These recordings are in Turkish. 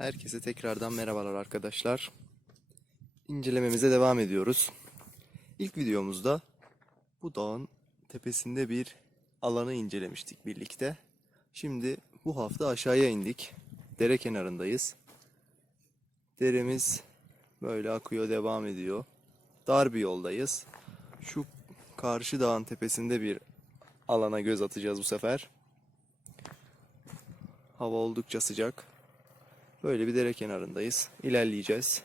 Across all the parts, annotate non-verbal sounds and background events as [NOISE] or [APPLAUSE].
Herkese tekrardan merhabalar arkadaşlar. İncelememize devam ediyoruz. İlk videomuzda bu dağın tepesinde bir alanı incelemiştik birlikte. Şimdi bu hafta aşağıya indik. Dere kenarındayız. Deremiz böyle akıyor devam ediyor. Dar bir yoldayız. Şu karşı dağın tepesinde bir alana göz atacağız bu sefer. Hava oldukça sıcak. Böyle bir dere kenarındayız. İlerleyeceğiz.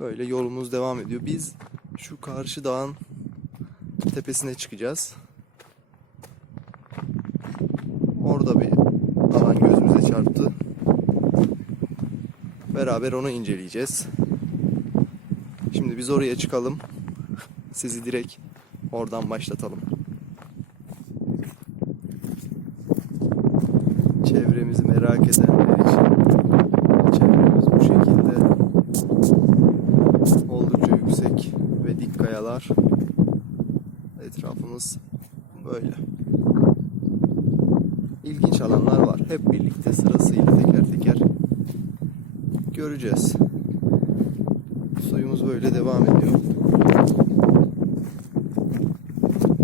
Böyle yolumuz devam ediyor. Biz şu karşı dağın tepesine çıkacağız. Orada bir alan gözümüze çarptı. Beraber onu inceleyeceğiz. Şimdi biz oraya çıkalım. Sizi direkt oradan başlatalım. Çevremizi merak edenler için çevremiz bu şekilde oldukça yüksek ve dik kayalar. Etrafımız böyle. İlginç alanlar var. Hep birlikte sırasıyla teker teker göreceğiz. Suyumuz böyle devam ediyor.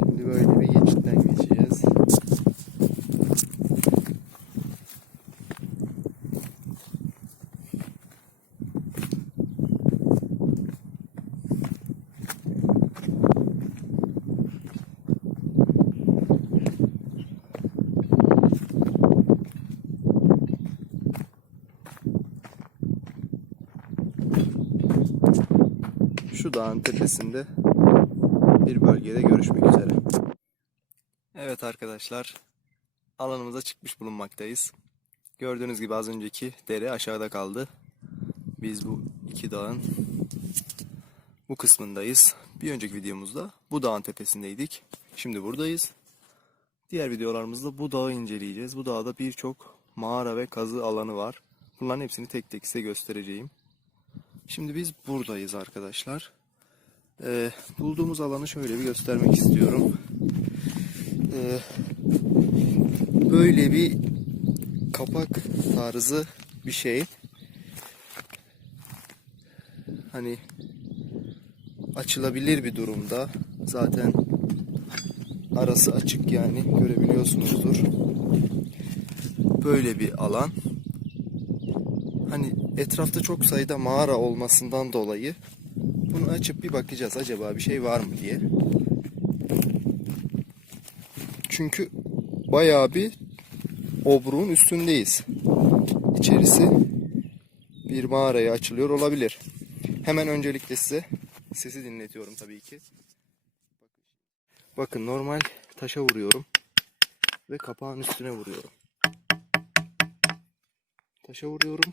Şimdi böyle bir geçitten geçeceğiz. Dağın tepesinde bir bölgede görüşmek üzere. Evet arkadaşlar, alanımıza çıkmış bulunmaktayız. Gördüğünüz gibi az önceki dere aşağıda kaldı. Biz bu iki dağın bu kısmındayız. Bir önceki videomuzda bu dağın tepesindeydik. Şimdi buradayız. Diğer videolarımızda bu dağı inceleyeceğiz. Bu dağda birçok mağara ve kazı alanı var. Bunların hepsini tek tek size göstereceğim. Şimdi biz buradayız arkadaşlar. Ee, bulduğumuz alanı şöyle bir göstermek istiyorum. Ee, böyle bir kapak tarzı bir şey. Hani açılabilir bir durumda. Zaten arası açık yani görebiliyorsunuzdur. Böyle bir alan. Hani etrafta çok sayıda mağara olmasından dolayı bunu açıp bir bakacağız acaba bir şey var mı diye. Çünkü bayağı bir obruğun üstündeyiz. İçerisi bir mağaraya açılıyor olabilir. Hemen öncelikle size sesi dinletiyorum tabii ki. Bakın normal taşa vuruyorum ve kapağın üstüne vuruyorum. Taşa vuruyorum.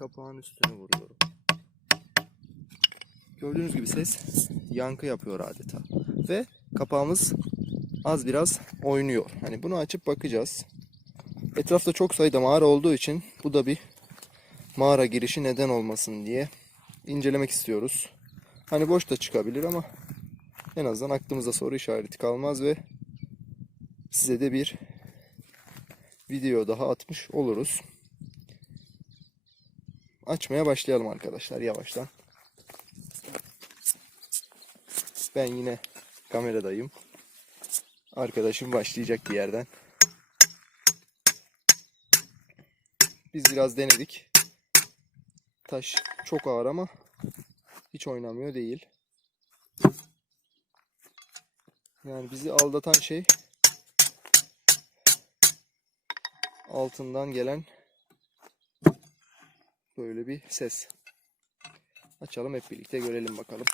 Kapağın üstüne vuruyorum. Gördüğünüz gibi ses yankı yapıyor adeta. Ve kapağımız az biraz oynuyor. Hani bunu açıp bakacağız. Etrafta çok sayıda mağara olduğu için bu da bir mağara girişi neden olmasın diye incelemek istiyoruz. Hani boş da çıkabilir ama en azından aklımıza soru işareti kalmaz ve size de bir video daha atmış oluruz. Açmaya başlayalım arkadaşlar yavaştan. Ben yine kameradayım. Arkadaşım başlayacak bir yerden. Biz biraz denedik. Taş çok ağır ama hiç oynamıyor değil. Yani bizi aldatan şey altından gelen böyle bir ses. Açalım hep birlikte görelim bakalım.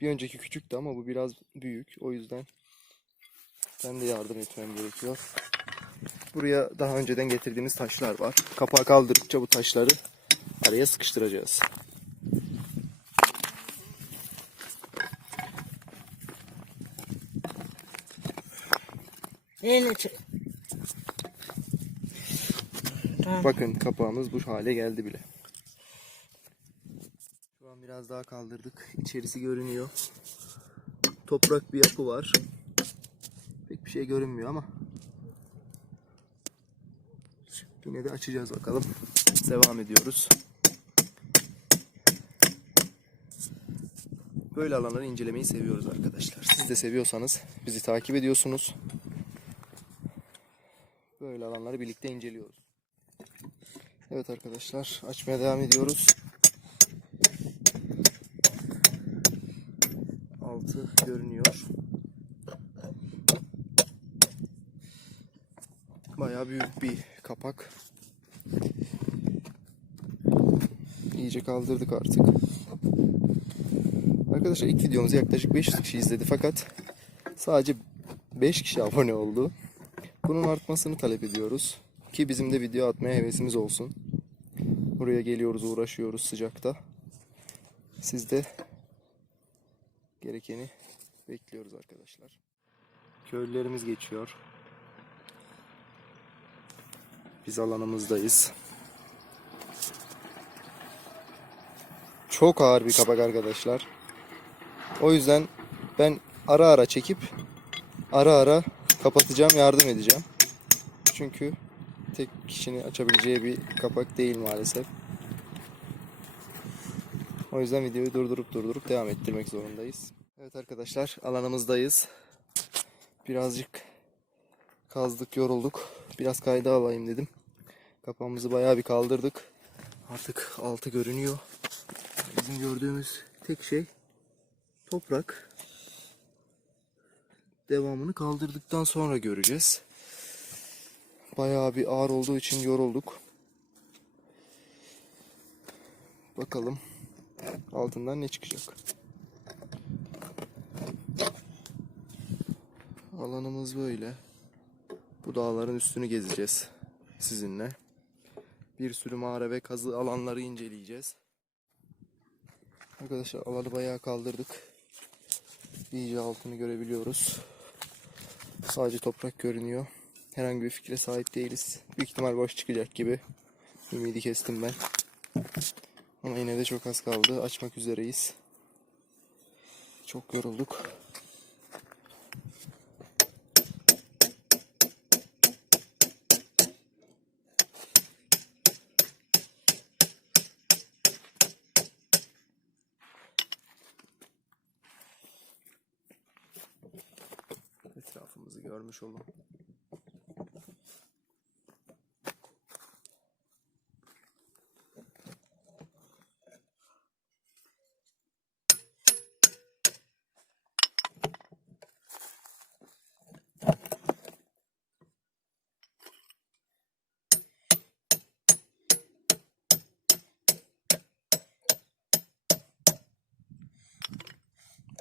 Bir önceki küçüktü ama bu biraz büyük. O yüzden ben de yardım etmem gerekiyor. Buraya daha önceden getirdiğimiz taşlar var. Kapağı kaldırdıkça bu taşları araya sıkıştıracağız. Bakın kapağımız bu hale geldi bile. Şu an biraz daha kaldırdık. İçerisi görünüyor. Toprak bir yapı var. Pek bir şey görünmüyor ama. Yine de açacağız bakalım. Devam ediyoruz. Böyle alanları incelemeyi seviyoruz arkadaşlar. Siz de seviyorsanız bizi takip ediyorsunuz. Böyle alanları birlikte inceliyoruz. Evet arkadaşlar açmaya devam ediyoruz. Altı görünüyor. Bayağı büyük bir kapak. İyice kaldırdık artık. Arkadaşlar ilk videomuzu yaklaşık 500 kişi izledi fakat sadece 5 kişi abone oldu. Bunun artmasını talep ediyoruz. Ki bizim de video atmaya hevesimiz olsun. Buraya geliyoruz, uğraşıyoruz sıcakta. Siz de gerekeni bekliyoruz arkadaşlar. Köylülerimiz geçiyor. Biz alanımızdayız. Çok ağır bir kapak arkadaşlar. O yüzden ben ara ara çekip ara ara kapatacağım, yardım edeceğim. Çünkü tek kişinin açabileceği bir kapak değil maalesef. O yüzden videoyu durdurup durdurup devam ettirmek zorundayız. Evet arkadaşlar alanımızdayız. Birazcık kazdık yorulduk. Biraz kayda alayım dedim. Kapağımızı bayağı bir kaldırdık. Artık altı görünüyor. Bizim gördüğümüz tek şey toprak. Devamını kaldırdıktan sonra göreceğiz. Bayağı bir ağır olduğu için yorulduk. Bakalım altından ne çıkacak. Alanımız böyle. Bu dağların üstünü gezeceğiz sizinle. Bir sürü mağara ve kazı alanları inceleyeceğiz. Arkadaşlar alanı bayağı kaldırdık. İyice altını görebiliyoruz. Sadece toprak görünüyor. Herhangi bir fikre sahip değiliz. Büyük ihtimal boş çıkacak gibi. Ümidi kestim ben. Ama yine de çok az kaldı. Açmak üzereyiz. Çok yorulduk. Görmüş olun.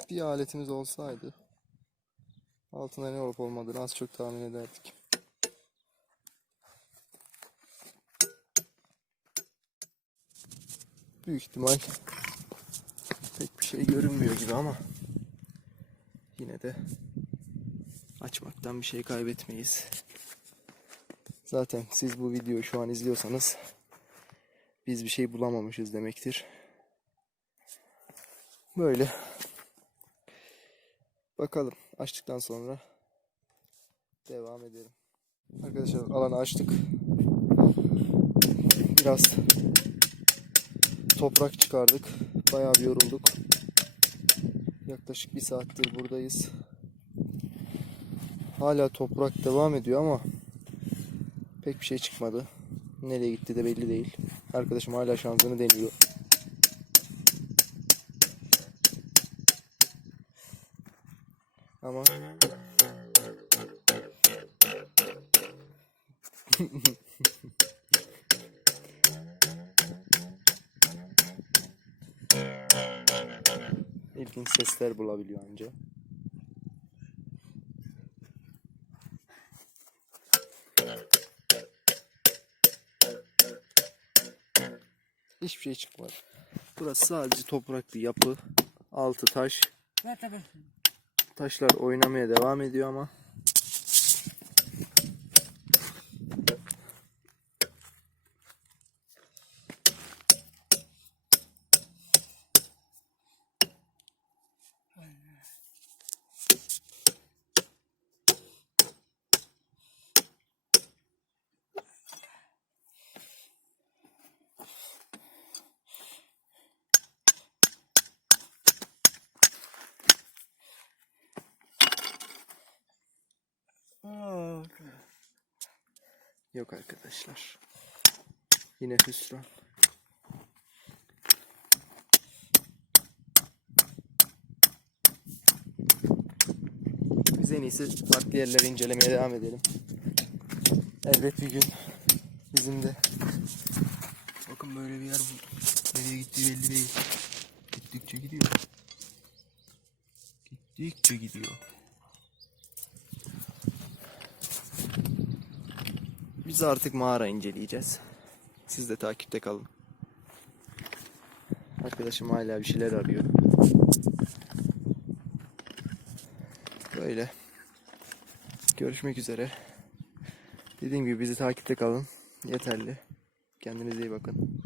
Bir aletimiz olsaydı altında ne olup olmadığını az çok tahmin ederdik. Büyük ihtimal pek bir şey görünmüyor gibi ama yine de açmaktan bir şey kaybetmeyiz. Zaten siz bu videoyu şu an izliyorsanız biz bir şey bulamamışız demektir. Böyle. Bakalım açtıktan sonra devam edelim. Arkadaşlar alanı açtık. Biraz toprak çıkardık. Bayağı bir yorulduk. Yaklaşık bir saattir buradayız. Hala toprak devam ediyor ama pek bir şey çıkmadı. Nereye gitti de belli değil. Arkadaşım hala şansını deniyor. Ama [LAUGHS] ilginç sesler bulabiliyor anca. Hiçbir şey çıkmadı. Burası sadece toprak bir yapı. Altı taş. Ver tabii. Taşlar oynamaya devam ediyor ama Yok arkadaşlar. Yine hüsran. Biz en iyisi farklı yerleri incelemeye devam edelim. Elbet bir gün bizim de bakın böyle bir yer buldum. Nereye gittiği belli değil. Gittikçe gidiyor. Gittikçe gidiyor. Biz artık mağara inceleyeceğiz. Siz de takipte kalın. Arkadaşım hala bir şeyler arıyor. Böyle. Görüşmek üzere. Dediğim gibi bizi takipte kalın. Yeterli. Kendinize iyi bakın.